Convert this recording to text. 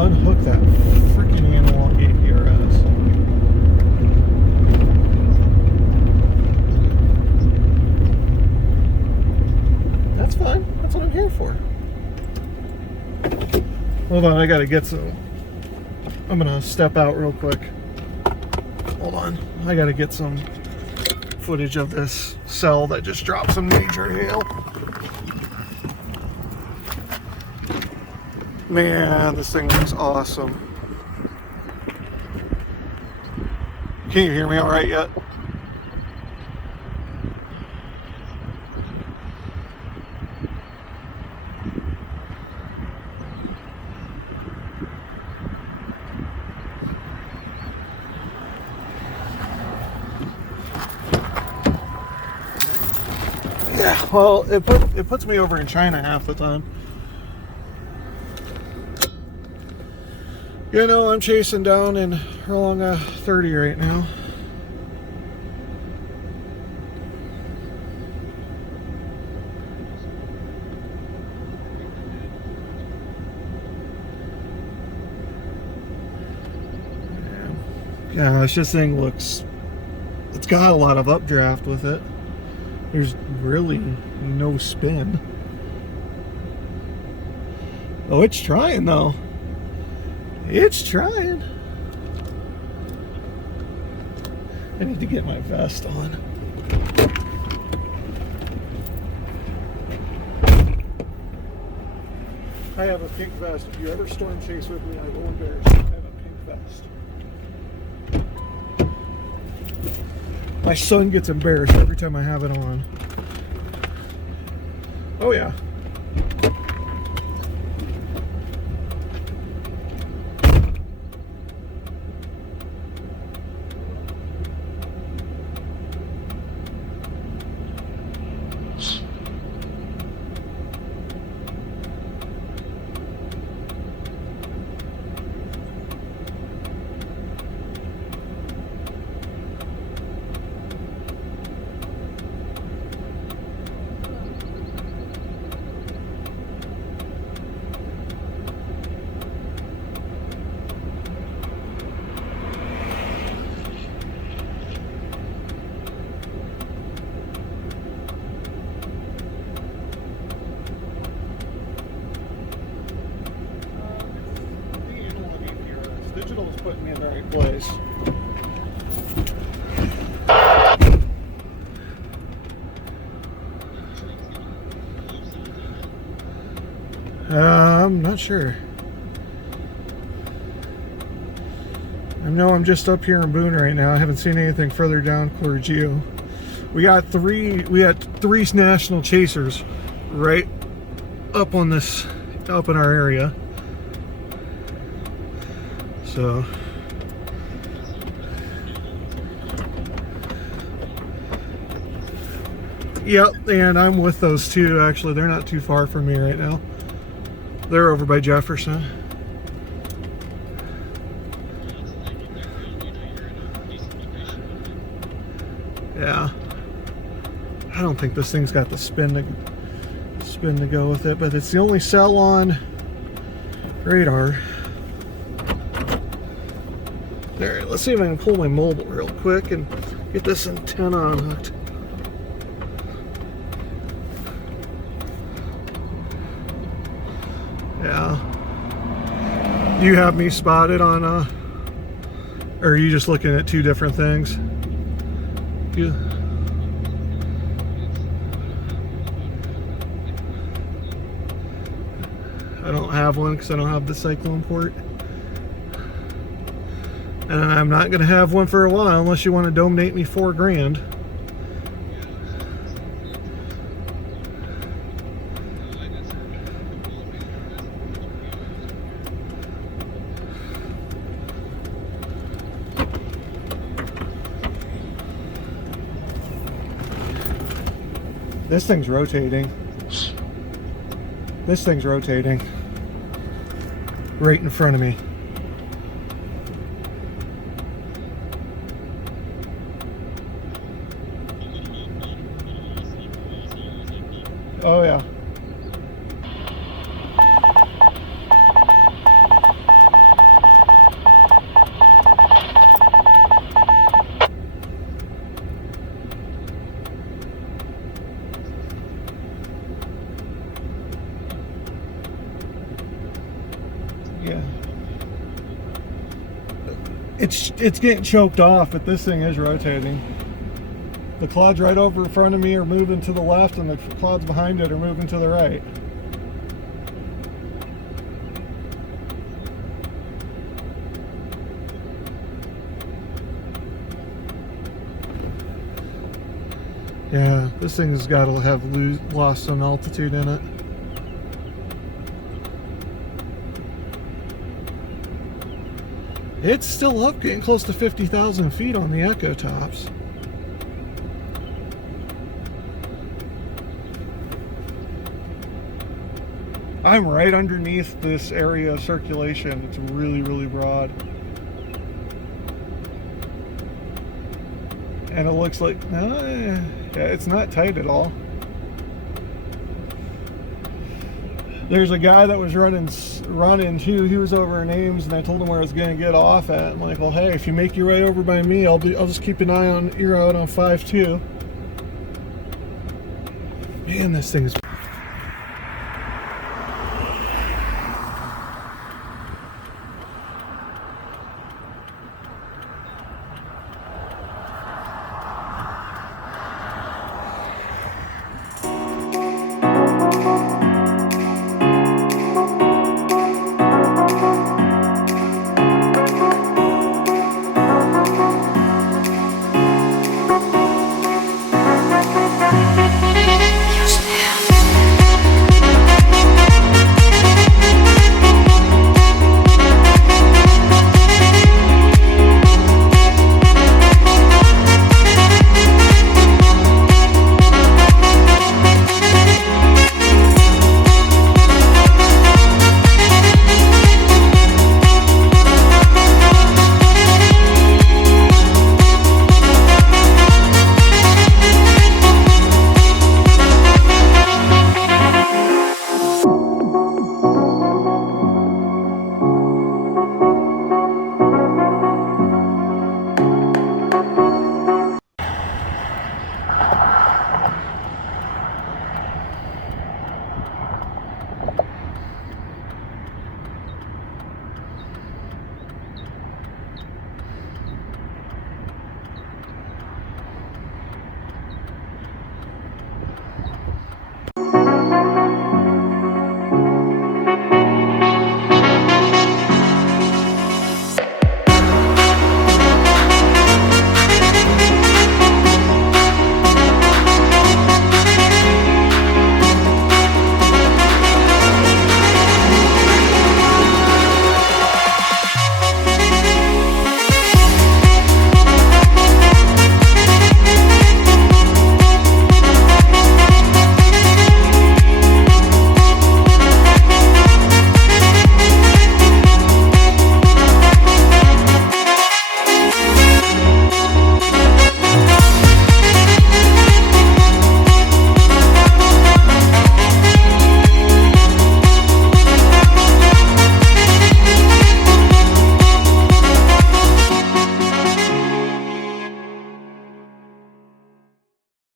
unhook that freaking analog APRS. That's fine. That's what I'm here for. Hold on, I gotta get some. I'm gonna step out real quick. Hold on. I gotta get some footage of this cell that just dropped some major hail. Man, this thing looks awesome. Can you hear me all right yet? Yeah, well, it puts me over in China half the time. You know, I'm chasing down in along 30 right now. Gosh, this thing looks, it's got a lot of updraft with it. There's really no spin. Oh, it's trying though. It's trying. I need to get my vest on. I have a pink vest. If you ever storm chase with me, I will embarrass you. I have a pink vest. My son gets embarrassed every time I have it on. Oh yeah. Digital's putting me in the right place. I'm not sure. I know I'm just up here in Boone right now. I haven't seen anything further down Clergeo. We had three national chasers right up on this, up in our area. So yep, and I'm with those two actually. They're not too far from me right now. They're over by Jefferson. Yeah. I don't think this thing's got the spin to go with it, but it's the only cell on radar. There, let's see if I can pull my mobile real quick and get this antenna unhooked. Yeah. You have me spotted on, or are you just looking at two different things? You... I don't have one because I don't have the cyclone port. And I'm not going to have one for a while unless you want to donate me $4 grand. This thing's rotating. This thing's rotating. Right in front of me. Oh yeah. Yeah. It's getting choked off, but this thing is rotating. The clouds right over in front of me are moving to the left, and the clouds behind it are moving to the right. Yeah, this thing has got to have lost some altitude in it. It's still up, getting close to 50,000 feet on the echo tops. I'm right underneath this area of circulation. It's really, really broad. And it looks like, yeah, it's not tight at all. There's a guy that was running too. He was over in Ames, and I told him where I was going to get off at. I'm like, well, hey, if you make your way over by me, I'll just keep an eye on, you're out on 5-2. Man, this thing is